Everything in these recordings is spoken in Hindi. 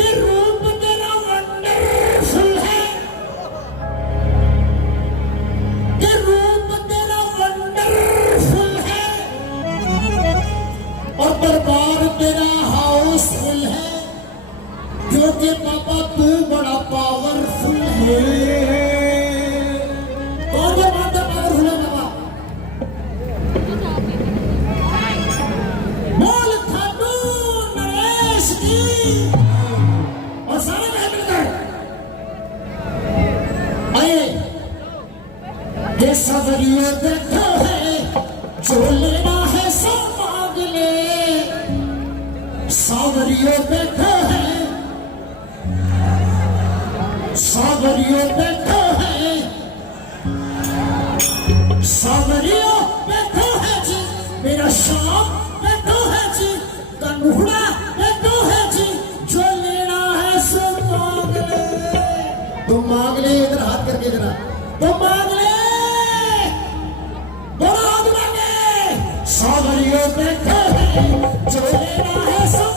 ये रूप तेरा वंडरफुल है, ये रूप तेरा वंडरफुल है, और दरबार तेरा हाउसफुल है, क्योंकि पापा तू बड़ा पावरफुल है। कौन जो मानता पावरफुल है बाबा? बोल खाटू नरेश की और सारे में मिलकर आए। ये सवरियों देखो है, जो लेना है सब मांग ले। सावरियों देखो है, सावरियों देखो है, सावरियों देखो है जी, मेरा शाम देखो है जी, कन्हुड़ा देखो है जी, जो लेना है सो मांग ले। तुम मांग ले, इधर हाथ करके जरा, तुम मांग ले, बड़ा हाथ मांगे। सावरियों देखो है, जो लेना है सो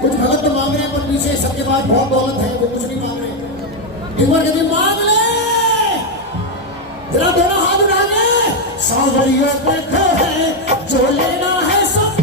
कुछ भगत तो मांग रहे हैं, पर पीछे सबके पास बहुत दौलत है, वो कुछ नहीं मांग रहे। एक बार कहते मांग ले, जरा दोनों हाथ उठा ले। सावरियों देखो है, जो लेना है सब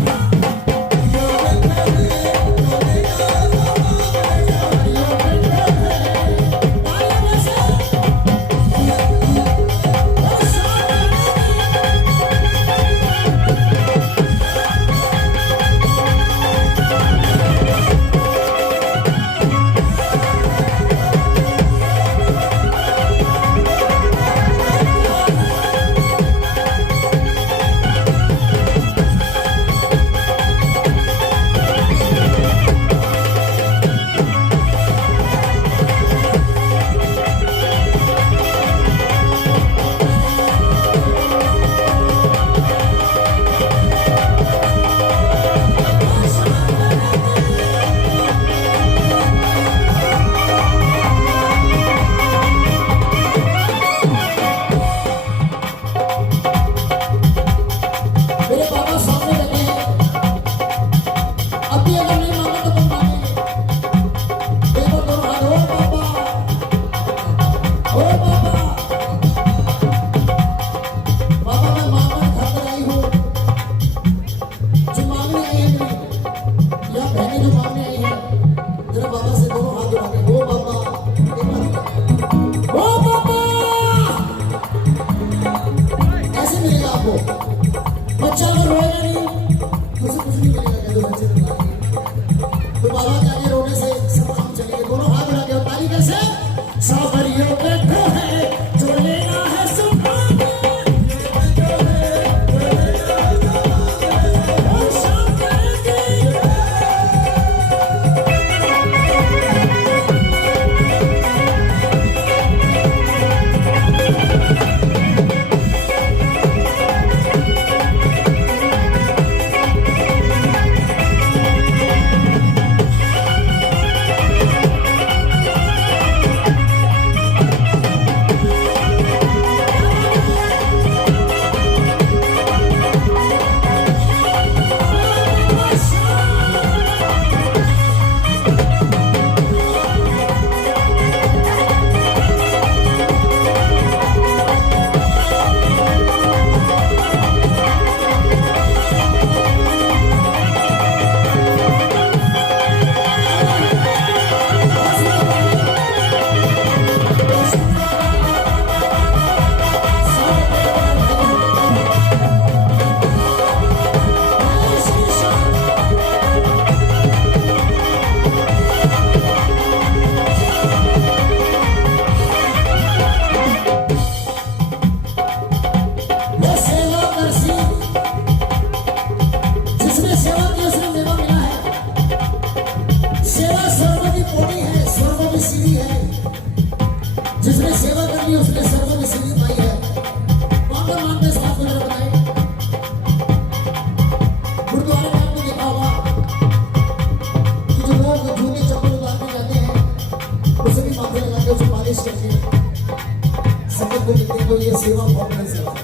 सीढ़ी है, जिसने सेवा करनी है उसने सर्व में सीढ़ी पाई है। कौन कौन मानते इस बात को जरा बताएं। गुरुद्वारे में आपने देखा होगा कि जो लोग जूते चप्पल उतारने जाते हैं उसे भी माथे लगा के उसे मालिश करते हैं, संगत को देखते हैं तो ये सेवा बहुत बड़ी सेवा है।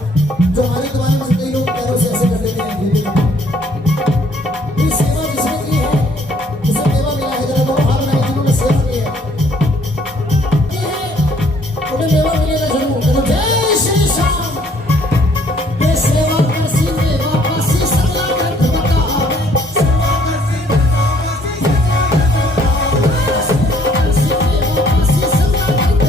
जो हमारे जमाने में कई लोग पैरों से ऐसे कर देते हैं, ये सेवा जिसने की है उसे सेवा मिला है। जरा दोनों हाथ में जिन्होंने सेवा की है उन्हें सेवा मिलेगा जरूर। तो जय श्री श्याम। ये सेवा करसी सेवा पासी सदा करत बतावे, सेवा करसी सेवा पासी सदा करत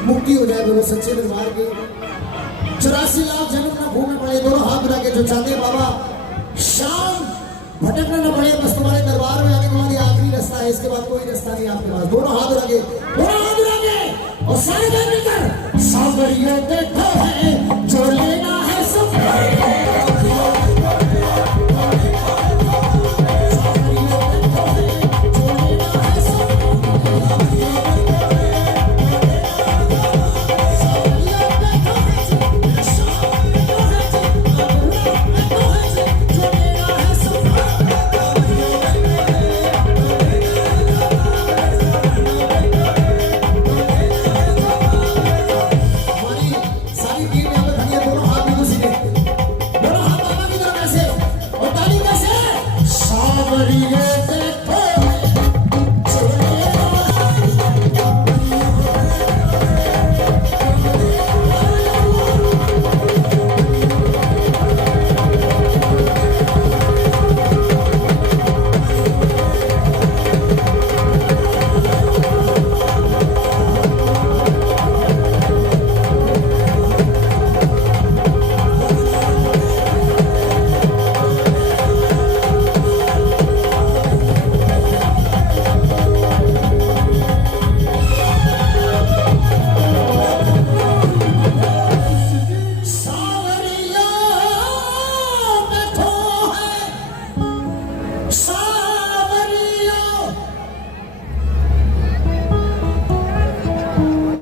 मुक्ति हो जाए बोलो सच्चे दरबार के। 84 लाख जन्म न भूलना पड़े, दोनों हाथ मिला के जो चाहते हैं बाबा शाम भटकना न पड़े, बस तुम्हारे दरबार में आने के बाद ये आखिरी रास्ता है, इसके बाद कोई रास्ता नहीं आपके पास। दोनों हाथ मिला के, दोनों हाथ मिला के और सारे मिलकर सावरियों देखो है जो लेना है सब